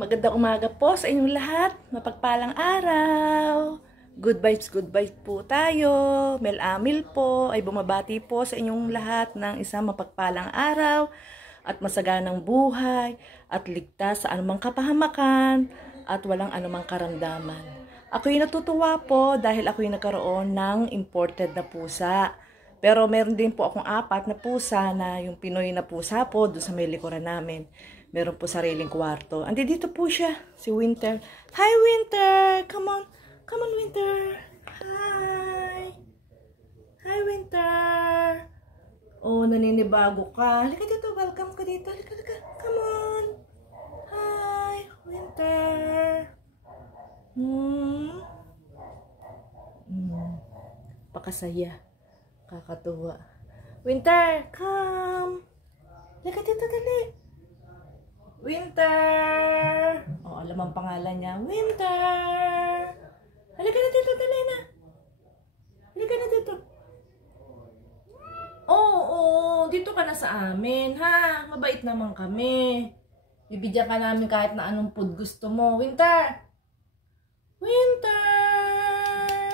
Magandang umaga po sa inyong lahat. Mapagpalang araw. Good vibes po tayo. Mel Amil po ay bumabati po sa inyong lahat ng isang mapagpalang araw at masaganang buhay at ligtas sa anumang kapahamakan at walang anumang karamdaman. Ako'y natutuwa po dahil ako'y nagkaroon ng imported na pusa. Pero meron din po akong 4 na pusa na yung Pinoy na pusa po doon sa may likuran namin. Meron po sariling kwarto. Andi dito po siya, si Winter. Hi, Winter! Come on. Come on, Winter. Hi. Hi, Winter. Oh, naninibago ka. Halika dito. Welcome ka dito. Halika. Come on. Hi, Winter. Pakasaya. Kakatuwa. Winter, come. Halika dito, dali. Winter! Oh, alam ang pangalan niya. Winter! Halika na dito, dali na. Halika na dito. Oo, dito ka na sa amin, ha? Mabait naman kami. Bibigyan ka namin kahit na anong food gusto mo. Winter! Winter!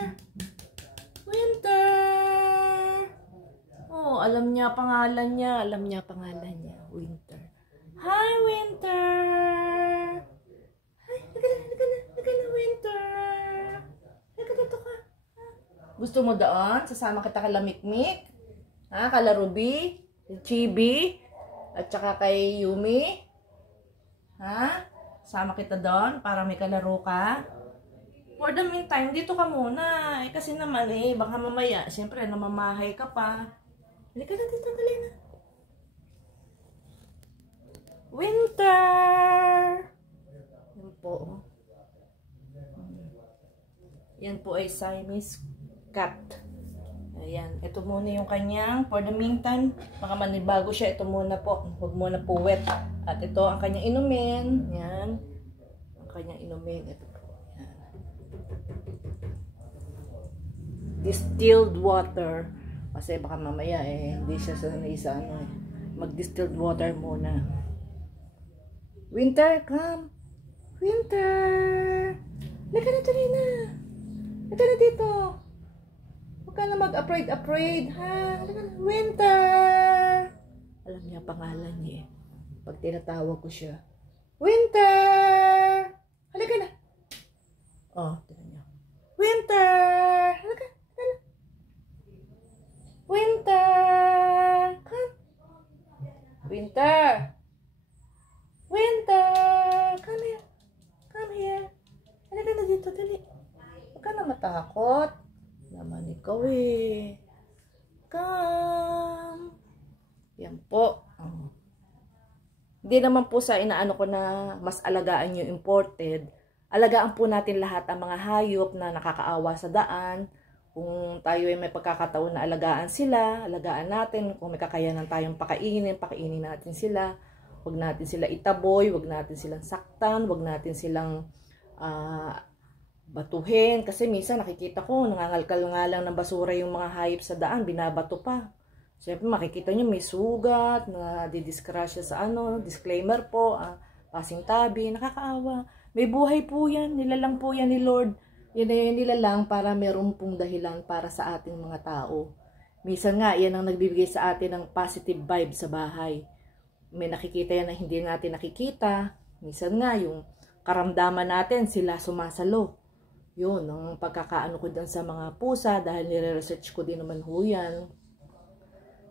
Winter! Oh, alam niya pangalan niya. Winter. Hi, Winter! Hi, halika na, Winter! Halika dito ka. Gusto mo doon? Sasama kita kay Lamikmik? Ha? Kala Ruby? Chibi? At saka kay Yumi? Ha? Sama kita doon para may kalaro ka? For the meantime, dito ka muna. Kasi naman baka mamaya, siyempre, namamahay ka pa. Halika na dito, dali na. Winter! Yan po. Yan po ay Siamese cat. Ayan. Ito muna yung kanyang, for the meantime, baka manibago siya. Ito muna po. Huwag muna po wet. At ito ang kanyang inumin. Yan. Ang kanyang inumin. Ito po. Yan. Distilled water. Kasi baka mamaya hindi siya sanay sa mag-distilled water muna. Winter, come. Winter. Halika na, tuloy na. Halika na dito. Huwag ka na mag-afraid, ha? Halika na. Winter. Alam niya pangalan niya pag tinatawag ko siya. Winter. Halika na. Oh, tignan niya. Winter. Halika na. Winter. Come. Winter. Winter! Come here. Come here. Halika na dito, dali. Huwag ka na matakot. Naman ikaw Come. Yan po. Hindi naman po sa inaano ko na mas alagaan yung imported. Alagaan po natin lahat ang mga hayop na nakakaawa sa daan. Kung tayo ay may pagkakataon na alagaan sila, alagaan natin. Kung may kakayanan tayong pakainin natin sila. Huwag natin sila itaboy, huwag natin silang saktan, huwag natin silang batuhin. Kasi minsan nakikita ko, nangangalkal nga lang ng basura yung mga hayop sa daan, binabato pa. Siyempre makikita nyo may sugat, nadidiskrasya sa disclaimer po, pasintabi, nakakaawa. May buhay po yan, nilalang po yan ni Lord. Yan na yan nilalang para meron pong dahilan para sa ating mga tao. Minsan nga, yan ang nagbibigay sa atin ng positive vibe sa bahay. May nakikita yan na hindi natin nakikita. Minsan nga, yung karamdaman natin, sila sumasalo. Yun, ang pagkakaano ko dyan sa mga pusa, dahil nire-research ko din naman ho yan.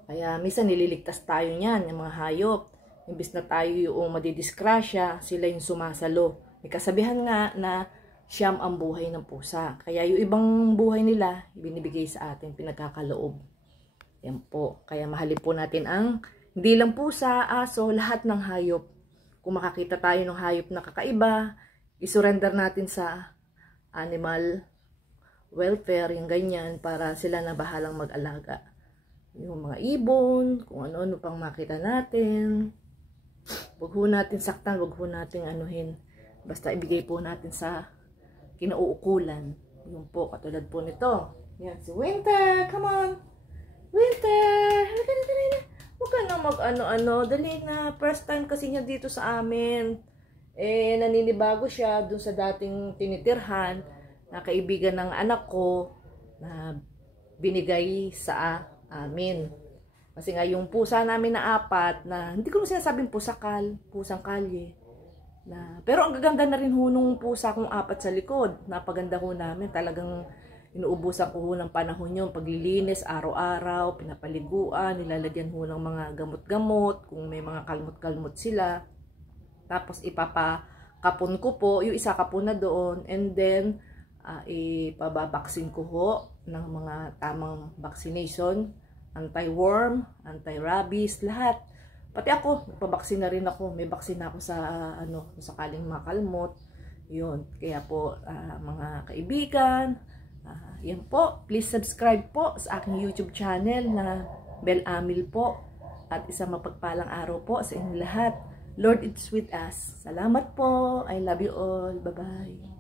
Kaya minsan nililigtas tayo niyan, yung mga hayop. Imbis na tayo yung madidiskrasya, sila yung sumasalo. May kasabihan nga na siyam ang buhay ng pusa. Kaya yung ibang buhay nila, binibigay sa atin, pinagkakaloob. Yan po. Kaya mahalin po natin ang hindi lang pusa, aso, lahat ng hayop. Kung makakita tayo ng hayop na kakaiba, isurrender natin sa animal welfare, yung ganyan, para sila na bahalang mag-alaga. Yung mga ibon, kung ano-ano pang makita natin. Huwag ho natin saktan, huwag ho natin anuhin. Basta ibigay po natin sa kinauukulan. Yung po, katulad po nito. Yan, si Winter, come on. Winter, halika na, dali na. Huwag ka na mag-ano-ano. Dali na. First time kasi niya dito sa amin. naninibago siya dun sa dating tinitirhan na kaibigan ng anak ko na binigay sa amin. Kasi nga yung pusa namin na 4 na hindi ko sinasabing pusang kalye. Pero ang gaganda na rin ho nung pusa kong 4 sa likod. Napaganda ho namin. Talagang inuubusan ko ho ng panahon yun. Paglilinis, araw-araw, pinapaliguan, nilalagyan ho ng mga gamot-gamot, kung may mga kalmot-kalmot sila. Tapos ipapakapon ko po, yung isa kapon na doon. And then, ipababaksin ko ho ng mga tamang vaccination. Anti-worm, anti-rabies, lahat. Pati ako, nagpabaksin na rin ako. May baksin ako sa sakaling makalmot. Yun. Kaya po, mga kaibigan, yan po. Please subscribe po sa aking YouTube channel na Bel Amil po. At isang mapagpalang araw po sa inyong lahat. Lord, it's with us. Salamat po. I love you all. Bye-bye.